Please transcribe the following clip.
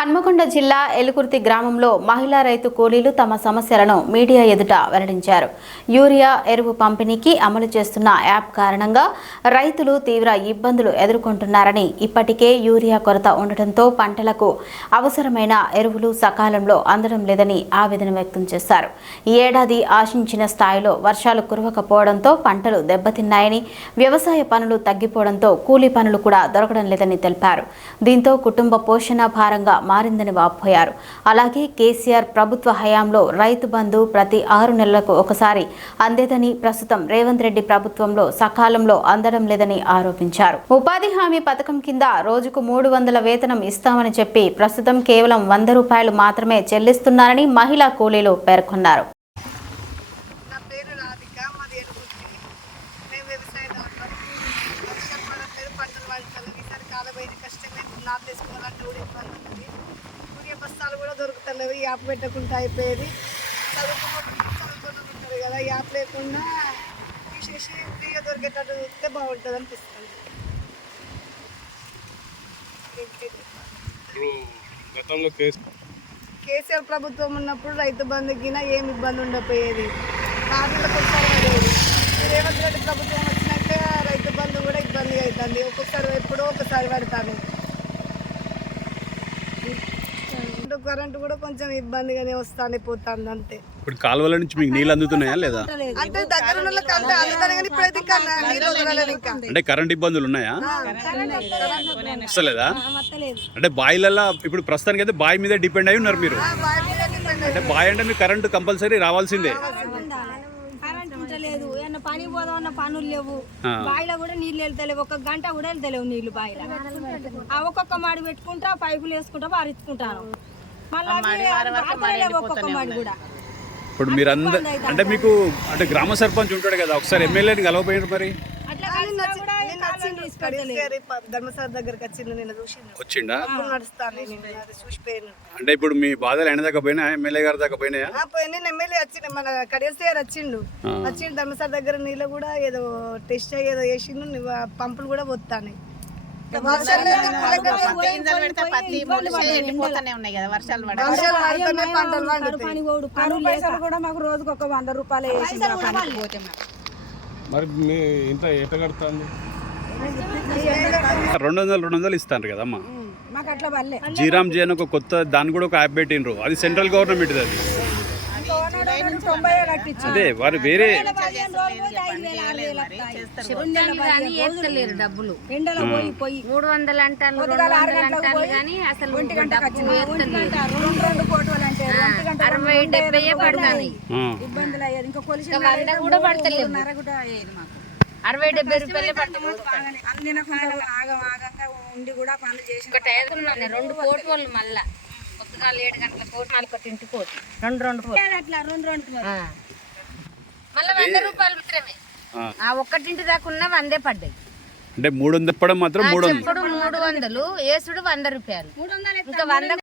హన్మకొండ జిల్లా ఎలుకుర్తి గ్రామంలో మహిళా రైతు కూలీలు తమ సమస్యలను మీడియా ఎదుట వెల్లడించారు. యూరియా ఎరువు పంపిణీకి అమలు చేస్తున్న యాప్ కారణంగా రైతులు తీవ్ర ఇబ్బందులు ఎదుర్కొంటున్నారని, ఇప్పటికే యూరియా కొరత ఉండటంతో పంటలకు అవసరమైన ఎరువులు సకాలంలో అందడం లేదని ఆవేదన వ్యక్తం చేశారు. ఈ ఏడాది ఆశించిన స్థాయిలో వర్షాలు కురవకపోవడంతో పంటలు దెబ్బతిన్నాయని, వ్యవసాయ పనులు తగ్గిపోవడంతో కూలీ పనులు కూడా దొరకడం లేదని తెలిపారు. దీంతో కుటుంబ పోషణ భారంగా మారిందని వాపోయారు. అలాగే కేసీఆర్ ప్రభుత్వ హయాంలో రైతు బంధు ప్రతి 6 నెలలకు ఒకసారి అందేదని, ప్రస్తుతం రేవంత్ రెడ్డి ప్రభుత్వంలో సకాలంలో అందడం లేదని ఆరోపించారు. ఉపాధి హామీ పథకం కింద రోజుకు 300 వేతనం ఇస్తామని చెప్పి ప్రస్తుతం కేవలం 100 రూపాయలు మాత్రమే చెల్లిస్తున్నారని మహిళా కూలీలు పేర్కొన్నారు. బస్తాలు కూడా దొరుకుతలేవు. యాప్ పెట్టకుండా అయిపోయేది. చదువుకున్నారు కదా, యాప్ లేకుండా తీసేసి ఫ్రీగా దొరికేటట్టు చూస్తే బాగుంటుంది అనిపిస్తుంది. కేసీఆర్ ప్రభుత్వం ఉన్నప్పుడు రైతు బంధుకిన ఏమి ఇబ్బంది ఉండకపోయేది. 4 నెలలకు ఒకసారి పడేది. రేవంత్ రెడ్డి ప్రభుత్వం వచ్చినాక రైతు బంధు కూడా ఇబ్బంది అవుతుంది. ఒక్కొక్కసారి ఎప్పుడో ఒకసారి పడతాను. కరెంట్ కూడా కొంచెం ఇబ్బందిగానే వస్తానే పోతుంది అంతే. ఇప్పుడు కాలువల నుంచి మీకు నీళ్ళు అందుతున్నాయా లేదా? అంటే దగ్గర అంటే కరెంట్ ఇబ్బందులు ఉన్నాయా? వస్తలేదా? అంటే బాయిలలో ఇప్పుడు ప్రస్తుతానికి అయితే బావి మీద డిపెండ్ అయి ఉన్నారు మీరు. అంటే బావి అంటే మీకు కరెంట్ కంపల్సరీ రావాల్సిందే. పని పోదామన్న పనులు లేవు. బాయిలో కూడా నీళ్ళు వెళ్తలేవు. 1 గంట కూడా వెళ్తలేవు నీళ్లు బాయిలో. ఒక్కొక్క మాడి పెట్టుకుంటా, పైపులు వేసుకుంటా, పారించుకుంటాను. ఇప్పుడు మీరు అంటే మీకు అంటే గ్రామ సర్పంచ్ ఉంటాడు కదా, ఒకసారి ఎమ్మెల్యేని కలవపోయారు మరి? ధర్మసార్ దగ్గరికి వచ్చిండా? చూసిపోయాను. అంటే ఇప్పుడు మీ బాధలు ఆయన దాకా పోయినా, ఎమ్మెల్యే గారి దాకా పోయినాయా? నేను ఎమ్మెల్యే వచ్చిండు, మన కడియల్ వచ్చిండు. ధర్మసార్ దగ్గర నీళ్ళు కూడా ఏదో టెస్ట్ ఏదో వేసిండు, పంపులు కూడా పోతాయి. రోజుకు 100 రూపాయలు మరి ఇంత ఎట్లా కడుతుంది? 200 ఇస్తాను కదమ్మా. జీరామ్ జీ అని ఒక కొత్త దాన్ని కూడా ఒక యాప్ పెట్టిండ్రు. అది సెంట్రల్ గవర్నమెంట్. అది అదే వారు వేరే డబ్బులు 300 అంటారు, 200 కానీ అసలు 60-70 పడుతుంది. కూడా పడతలేదు. 60-70 రూపాయలే పడుతుంది. 2 కోట్లు మళ్ళా 7 గంటల కోటి, 4 కోటి, 2 కోట్లు మళ్ళీ 100 రూపాయలు మాత్రమే. ఒక్కటింటి దాకా ఉన్న 100 పడ్డాయి. అంటే 300 పడడం మాత్రం 300 ఏసుడు 100 రూపాయలు. ఇంకా 100